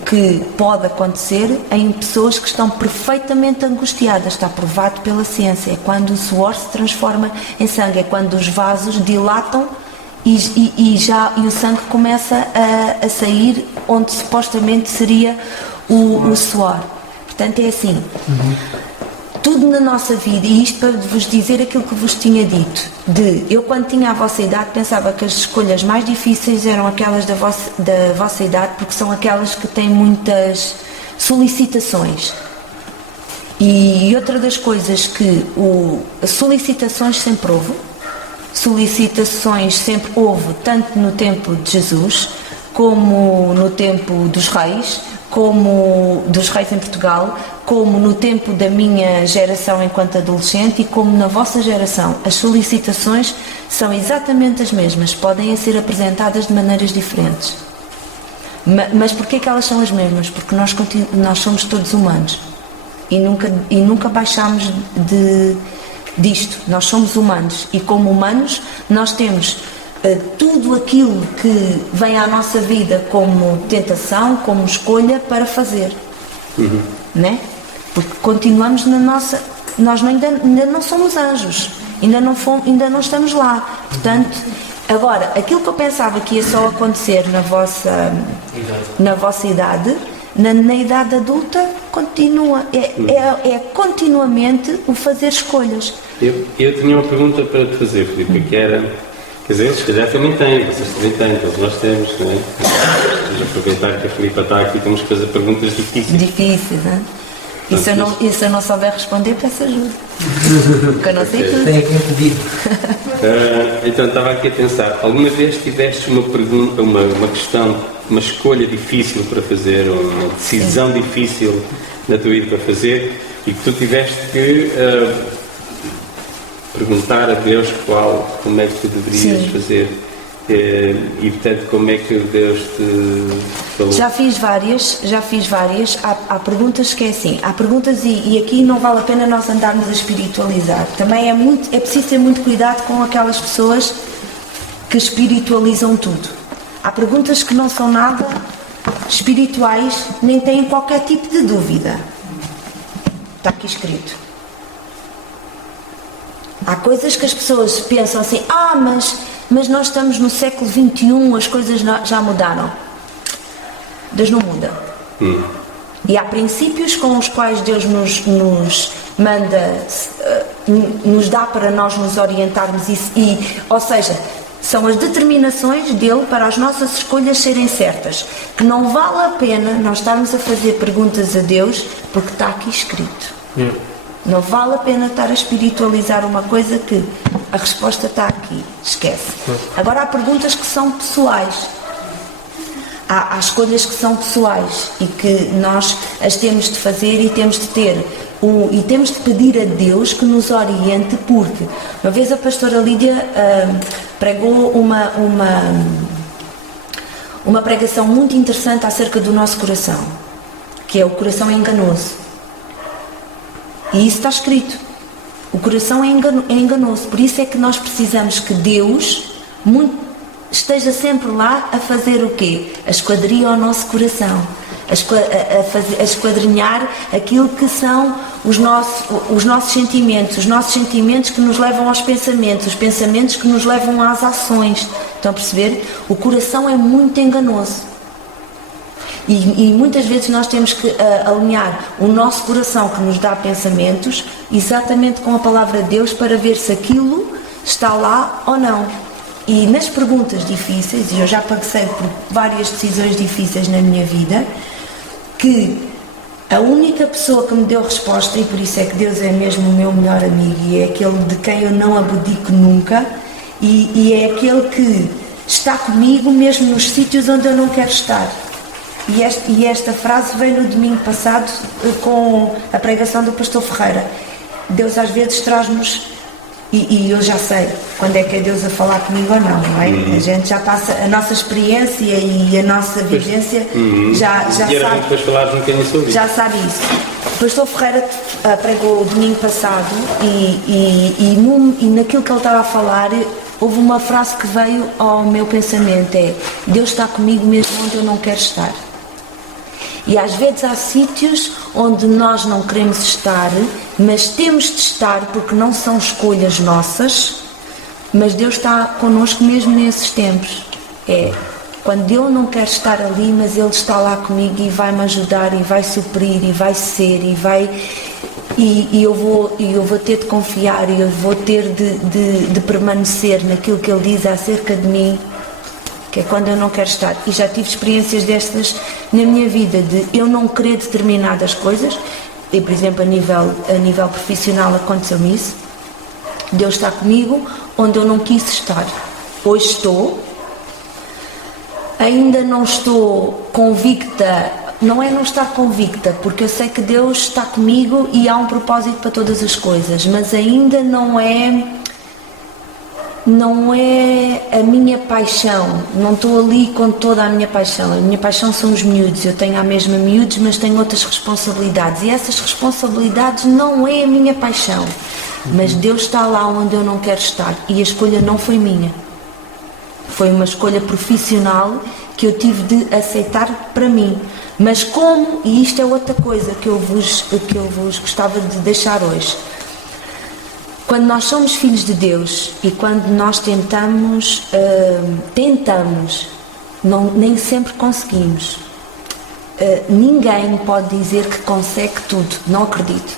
que pode acontecer em pessoas que estão perfeitamente angustiadas. Está provado pela ciência. É quando o suor se transforma em sangue, é quando os vasos dilatam e o sangue começa a sair onde supostamente seria o suor. Portanto, é assim. Tudo na nossa vida, e isto para vos dizer aquilo que vos tinha dito, eu quando tinha a vossa idade pensava que as escolhas mais difíceis eram aquelas da vossa idade, porque são aquelas que têm muitas solicitações. E outra das coisas que solicitações sempre houve, tanto no tempo de Jesus, como no tempo dos reis, como dos reis em Portugal, como no tempo da minha geração enquanto adolescente e como na vossa geração. As solicitações são exatamente as mesmas, podem ser apresentadas de maneiras diferentes. Mas porquê que elas são as mesmas? Porque nós somos todos humanos e nunca baixamos disto. Nós somos humanos e como humanos nós temos tudo aquilo que vem à nossa vida como tentação, como escolha para fazer, né? Porque continuamos na nossa, nós ainda não somos anjos, ainda não estamos lá. Portanto, agora, aquilo que eu pensava que ia só acontecer na vossa idade, na idade adulta, continua, é continuamente o fazer escolhas. Eu tinha uma pergunta para te fazer, Filipe, que era, quer dizer, eles se calhar também têm, vocês também têm, todos nós temos, não é? Vamos aproveitar que a Filipe está aqui, temos que fazer perguntas difíceis. Difíceis, não é? E se eu não souber responder, peço ajuda. Porque eu não sei tudo. Tem aqui um pedido. Então, estava aqui a pensar, alguma vez tiveste uma pergunta, uma questão, uma escolha difícil para fazer, ou uma decisão difícil na tua vida para fazer, e que tu tiveste que perguntar a Deus como é que tu deverias fazer, e portanto como é que Deus te falou? Já fiz várias, há perguntas que é assim, há perguntas e aqui não vale a pena nós andarmos a espiritualizar, também é preciso ter muito cuidado com aquelas pessoas que espiritualizam tudo. Há perguntas que não são nada espirituais, nem têm qualquer tipo de dúvida. Está aqui escrito. Há coisas que as pessoas pensam assim, mas nós estamos no século XXI, as coisas já mudaram. Deus não muda. E há princípios com os quais Deus nos manda, nos dá para nós nos orientarmos, ou seja, são as determinações dele para as nossas escolhas serem certas, que não vale a pena nós estarmos a fazer perguntas a Deus, porque está aqui escrito. Não vale a pena estar a espiritualizar uma coisa que a resposta está aqui, esquece. Agora há perguntas que são pessoais, há escolhas que são pessoais e que nós as temos de fazer e temos de ter e temos de pedir a Deus que nos oriente, porque uma vez a pastora Lídia pregou uma pregação muito interessante acerca do nosso coração, que é o coração é enganoso. E isso está escrito. O coração é enganoso. Por isso é que nós precisamos que Deus esteja sempre lá a fazer o quê? A esquadria ao nosso coração. a esquadrinhar aquilo que são os nossos sentimentos que nos levam aos pensamentos, os pensamentos que nos levam às ações. Estão a perceber? O coração é muito enganoso. E muitas vezes nós temos que alinhar o nosso coração que nos dá pensamentos exatamente com a palavra de Deus para ver se aquilo está lá ou não. E nas perguntas difíceis, e eu já passei por várias decisões difíceis na minha vida, que a única pessoa que me deu resposta, e por isso é que Deus é mesmo o meu melhor amigo e é aquele de quem eu não abdico nunca, e é aquele que está comigo mesmo nos sítios onde eu não quero estar. E esta frase veio no domingo passado com a pregação do pastor Ferreira. Deus às vezes traz-nos, e eu já sei quando é que é Deus a falar comigo ou não, não é? A gente já passa, a nossa experiência e a nossa vivência já sabe. Depois falares um bocadinho sobre isso. Já sabe isso. O pastor Ferreira pregou o domingo passado e naquilo que ele estava a falar, houve uma frase que veio ao meu pensamento, é: Deus está comigo mesmo onde eu não quero estar. E às vezes há sítios onde nós não queremos estar, mas temos de estar porque não são escolhas nossas, mas Deus está connosco mesmo nesses tempos. É quando eu não quero estar ali, mas Ele está lá comigo e vai-me ajudar e vai suprir e vai ser e eu vou ter de confiar e eu vou ter de permanecer naquilo que Ele diz acerca de mim, que é quando eu não quero estar. E já tive experiências destas na minha vida, de eu não querer determinadas coisas, e por exemplo a nível profissional aconteceu-me isso. Deus está comigo onde eu não quis estar. Hoje estou, ainda não estou convicta, não é não estar convicta, porque eu sei que Deus está comigo e há um propósito para todas as coisas, mas ainda não é a minha paixão, não estou ali com toda a minha paixão são os miúdos, eu tenho a mesma miúdos, mas tenho outras responsabilidades, e essas responsabilidades não é a minha paixão, mas Deus está lá onde eu não quero estar, e a escolha não foi minha, foi uma escolha profissional que eu tive de aceitar para mim, mas como, e isto é outra coisa que eu vos gostava de deixar hoje. Quando nós somos filhos de Deus e quando nós tentamos, nem sempre conseguimos. Ninguém pode dizer que consegue tudo, não acredito.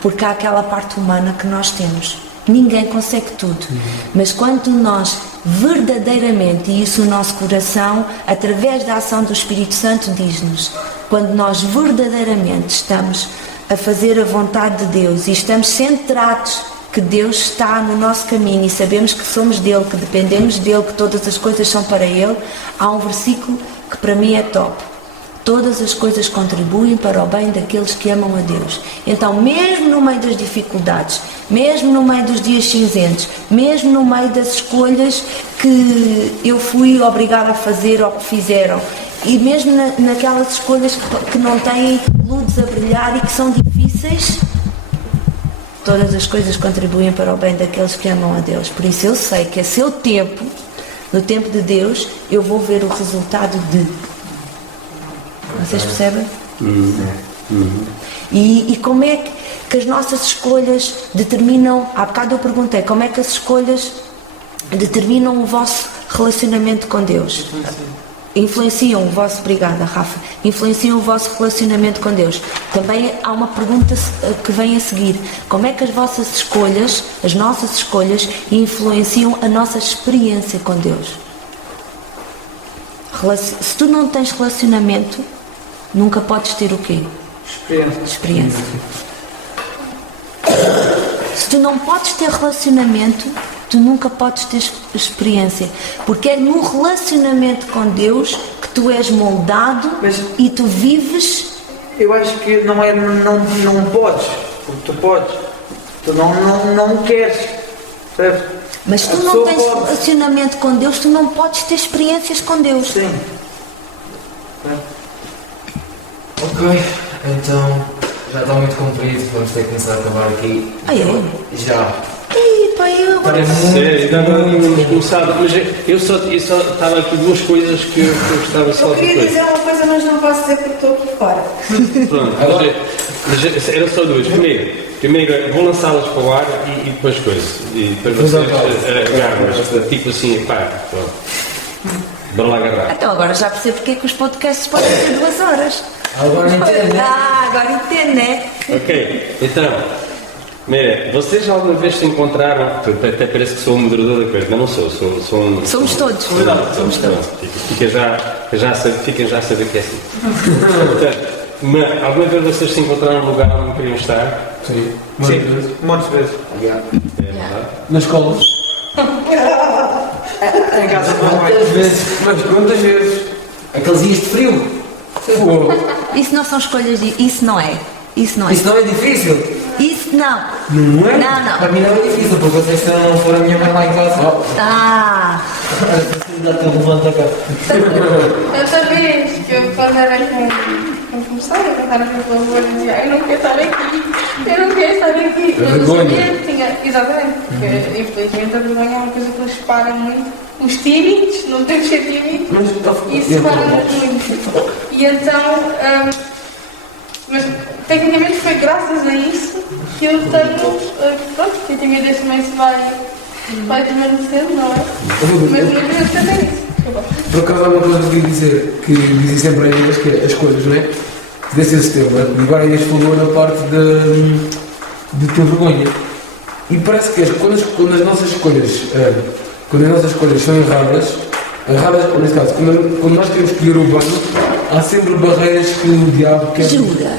Porque há aquela parte humana que nós temos. Ninguém consegue tudo. Mas quando nós verdadeiramente, e isso o nosso coração, através da ação do Espírito Santo, diz-nos, quando nós verdadeiramente estamos a fazer a vontade de Deus e estamos centrados que Deus está no nosso caminho e sabemos que somos dele, que dependemos dele, que todas as coisas são para ele, há um versículo que para mim é top: todas as coisas contribuem para o bem daqueles que amam a Deus. Então, mesmo no meio das dificuldades, mesmo no meio dos dias cinzentos, mesmo no meio das escolhas que eu fui obrigada a fazer ou que fizeram, e mesmo naquelas escolhas que não têm luzes a brilhar e que são difíceis, todas as coisas contribuem para o bem daqueles que amam a Deus. Por isso eu sei que a seu tempo, no tempo de Deus, eu vou ver o resultado de... Vocês percebem? E como é que as nossas escolhas determinam... Há bocado eu perguntei, como é que as escolhas determinam o vosso relacionamento com Deus? Influenciam o vosso... Obrigada, Rafa. Influenciam o vosso relacionamento com Deus. Também há uma pergunta que vem a seguir. Como é que as vossas escolhas, as nossas escolhas, influenciam a nossa experiência com Deus? Se tu não tens relacionamento, nunca podes ter o quê? Experiência. Se tu não podes ter relacionamento, tu nunca podes ter experiência, porque é no relacionamento com Deus que tu és moldado. Mas e tu vives. Eu acho que não podes, porque tu podes, tu não queres, percebes? Mas tu não tens relacionamento com Deus, tu não podes ter experiências com Deus. Sim. Ok, então já está muito comprido, vamos ter que começar a acabar aqui. É? Já. Ei, pai, agora. Sério, ainda agora tínhamos começado, mas eu só estava aqui duas coisas que eu gostava só Eu de queria coisa. dizer uma coisa, mas não posso dizer porque estou aqui fora. Pronto, mas eram só duas. Primeiro vou lançá-las para o ar e depois coisa. E depois vocês agarram-nas, tipo assim, pá, pronto. Bora lá agarrar. Então agora já percebo porque é que os podcasts podem ter 2 horas. Agora entende, né? Agora entende, né? Ok, então, mira, vocês alguma vez se encontraram, até parece que sou um moderador da coisa, mas não sou um... Somos todos. Somos todos. Fiquem já a saber que é assim. Portanto, mas, alguma vez vocês se encontraram num lugar onde não queriam estar? Sim. Sim, montes de vezes. É verdade? Na escola. Em casa do meu pai. Quantas vezes? Mas quantas vezes? Aqueles dias de frio. Pô, Isso não são escolhas de... Isso não é. Isso não é. Isso não é difícil. Isso não. não é? Não, Para não. mim não é difícil, porque vocês se não for a minha mãe lá em casa. Ah, Já te levanta a cara. Outra vez que eu quando era quando começava a cantar aquele louvor, eu dizia, eu não quero estar aqui, eu não quero estar aqui. Eu não vergonha. sabia que tinha, exatamente, porque infelizmente a vergonha é uma coisa que nos separa muito. Os tímidos, não temos que ser tímidos, Mas está e separa-nos muito. E então, mas tecnicamente foi graças a isso que eu tenho, pronto, que a timidez também se vai desvanecendo, não é? Mas não devemos também isso. Por acaso há uma coisa que eu queria dizer, que dizem sempre a Inês, que é as coisas, não é? Desse esse tema. E agora a Inês falou na parte de ter vergonha. E parece que quando as nossas escolhas são erradas, nesse caso, quando nós queremos escolher o bem, há sempre barreiras que o diabo quer. jura.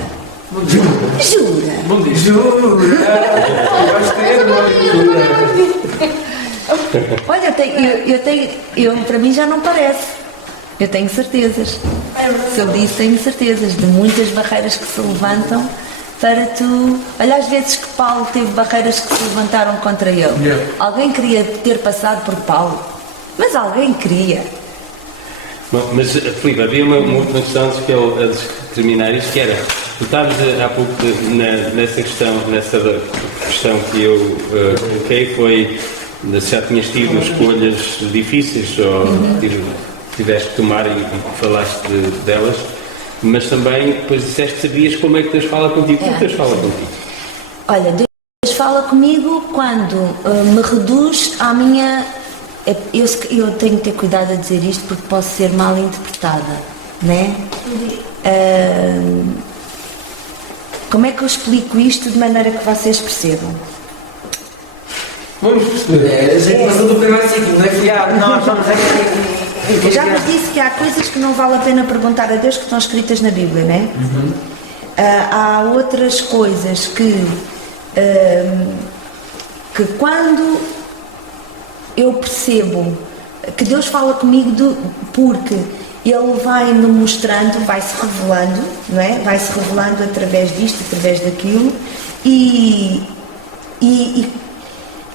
Jura. Bom dia. Jura! Eu acho que é jura! Olha, para mim já não parece. Eu tenho certezas. Se eu disse, tenho certezas de muitas barreiras que se levantam para tu. Olha, às vezes que Paulo teve barreiras que se levantaram contra ele. Yeah. Alguém queria ter passado por Paulo, mas alguém queria. Bom, mas, Filipe, havia uma última questão antes que eu a terminar isto, que era, tu estavas há pouco nessa questão que eu coloquei, foi se já tinhas tido escolhas difíceis ou tiveste que tomar e falaste delas, mas também depois disseste que sabias como é que Deus fala contigo. Como Deus fala contigo? Olha, Deus fala comigo quando me reduz à minha... Eu tenho que ter cuidado a dizer isto porque posso ser mal interpretada, né? Como é que eu explico isto de maneira que vocês percebam? Vamos perceber. A gente passou do primeiro ciclo, não é que Nós estamos aqui. Eu já vos disse que há coisas que não vale a pena perguntar a Deus que estão escritas na Bíblia, né? Há outras coisas que quando eu percebo que Deus fala comigo porque Ele vai-me mostrando, vai-se revelando, não é? Vai-se revelando através disto, através daquilo, e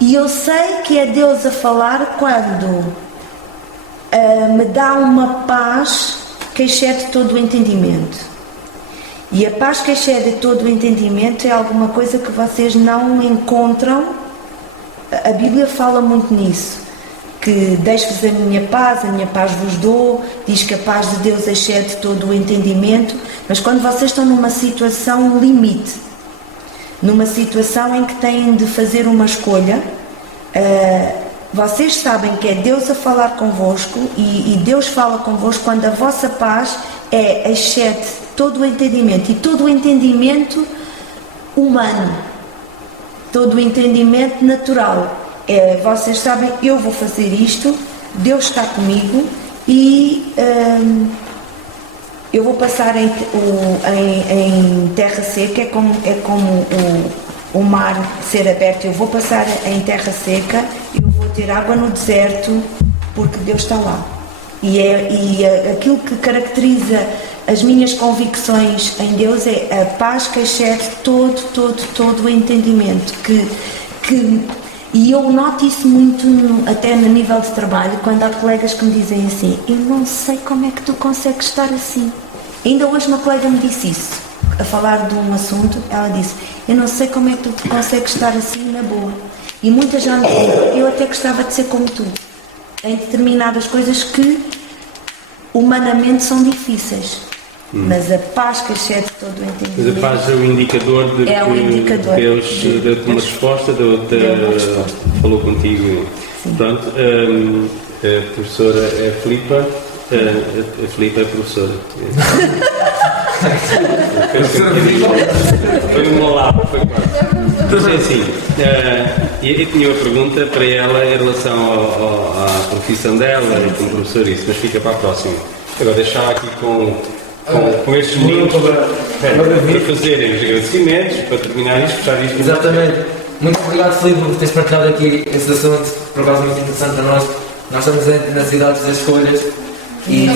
eu sei que é Deus a falar quando me dá uma paz que excede todo o entendimento. E a paz que excede todo o entendimento é alguma coisa que vocês não encontram. A Bíblia fala muito nisso, que deixo-vos a minha paz vos dou, diz que a paz de Deus excede todo o entendimento, mas quando vocês estão numa situação limite, numa situação em que têm de fazer uma escolha, vocês sabem que é Deus a falar convosco e Deus fala convosco quando a vossa paz excede todo o entendimento, e todo o entendimento humano, todo o entendimento natural. Vocês sabem, eu vou fazer isto, Deus está comigo e eu vou passar em terra seca, é como o mar ser aberto. Eu vou passar em terra seca, eu vou ter água no deserto, porque Deus está lá. E aquilo que caracteriza as minhas convicções em Deus é a paz que excede todo o entendimento. E eu noto isso muito até no nível de trabalho, quando há colegas que me dizem assim: eu não sei como é que tu consegues estar assim. Ainda hoje uma colega me disse isso, a falar de um assunto. Ela disse: eu não sei como é que tu consegues estar assim na boa. E muitas já me disseram, eu até gostava de ser como tu, em determinadas coisas que humanamente são difíceis. Mas a paz que excede todo o Mas entendimento. a paz é o indicador de É o que indicador. Deus deu-te uma resposta, falou contigo. Pronto, a professora é a Filipa. A Filipa é professora. Foi uma lá, foi quase. Mas é assim, eu tinha uma pergunta para ela em relação à profissão dela e como professora isso, mas fica para a próxima. Agora deixar aqui com estes meninos para fazerem os agradecimentos, para terminar isto, fechar isto. Exatamente. Muito obrigado, Filipe, por teres partilhado aqui esse assunto, por acaso muito interessante para nós. Nós estamos nas idades das escolhas e...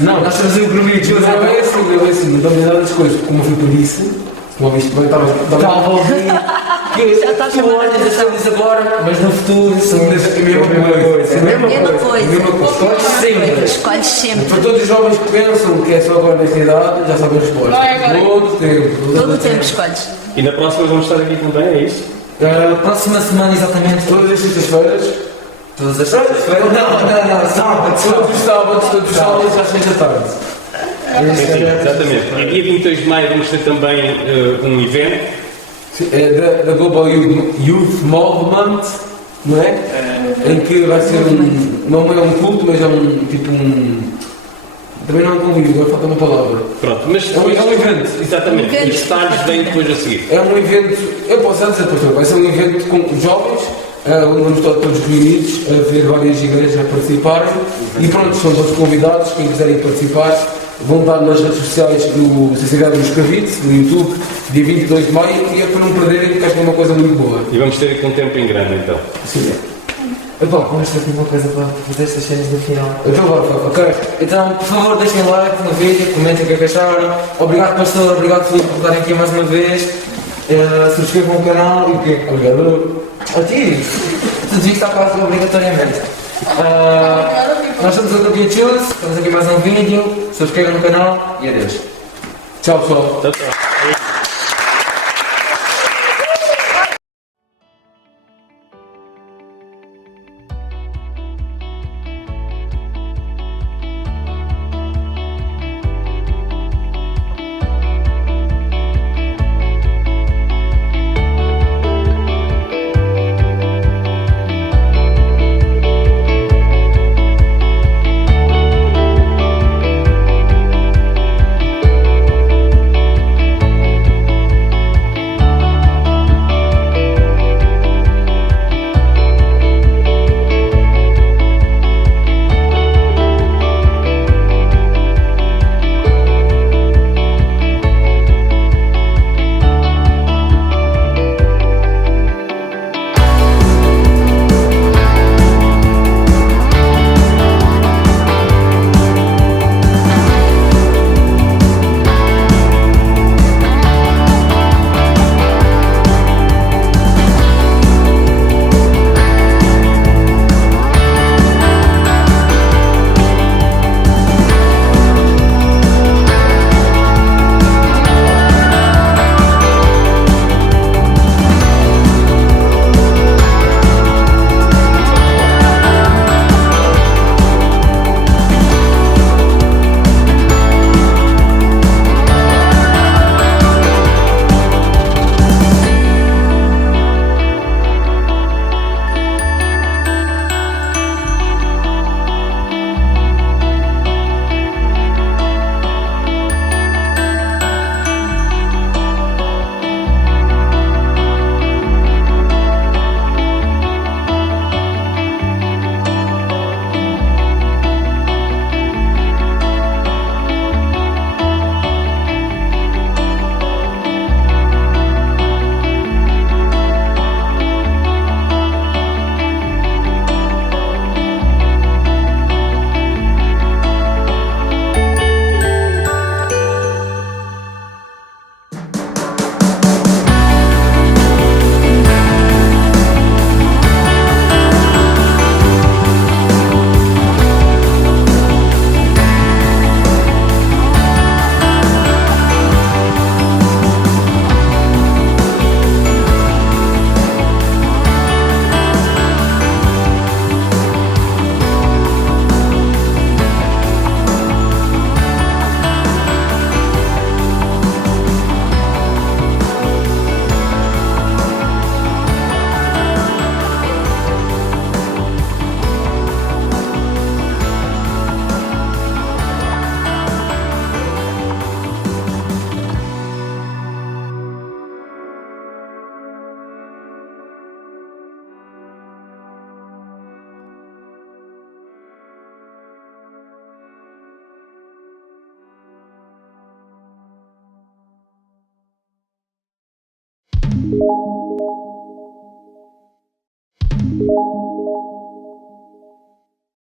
Não, nós somos o Grumite. Não é assim, não dá nada das coisas. Como a Filipe disse, como ouviste bem, estava a ouvir Já está que tu olhas as coisas agora, mas no futuro são a mesma coisa. A mesma coisa. Sempre. Escolhes sempre. Para todos os jovens que pensam que é só agora nesta idade, já sabem a resposta. Não é agora. Todo o tempo. Todo o tempo escolhes. E na próxima vamos estar aqui também, é isso? Próxima semana, exatamente. Todas as sextas-feiras. Todas as sextas-feiras? Não, sábado. Todos os sábados às 6 da tarde. Sim, exatamente. E dia 22 de maio vamos ter também um evento. É da Global Youth Movement, não é? Em que vai ser não é um culto, mas é também não é um convívio, agora falta uma palavra. Pronto, mas É um evento. exatamente, Um evento. os detalhes vêm depois a seguir. É um evento, eu posso já dizer, pastor, vai ser um evento com jovens, onde vamos estar todos reunidos, a ver várias igrejas a participarem, e pronto, são todos convidados, quem quiserem participar, vão estar nas redes sociais do Sociedade dos Escravites, no YouTube, dia 22 de maio, e é para não perderem, porque acho que é uma coisa muito boa. E vamos ter aqui um tempo em grande então. Sim. Bom, vamos ter aqui uma coisa para fazer estas cenas no final. Então vá, ok. Então, por favor, deixem like no vídeo, comentem o que é que acharam. Obrigado, pastor, obrigado, Filipe, por estarem aqui mais uma vez. Subscrevam o canal e o quê? Obrigado. A ti! Tu devias estar quase obrigatoriamente. Nós somos o Utopia Choose, estamos aqui mais um vídeo. Subscrevam no canal e adeus. Tchau, pessoal. Tchau, tchau.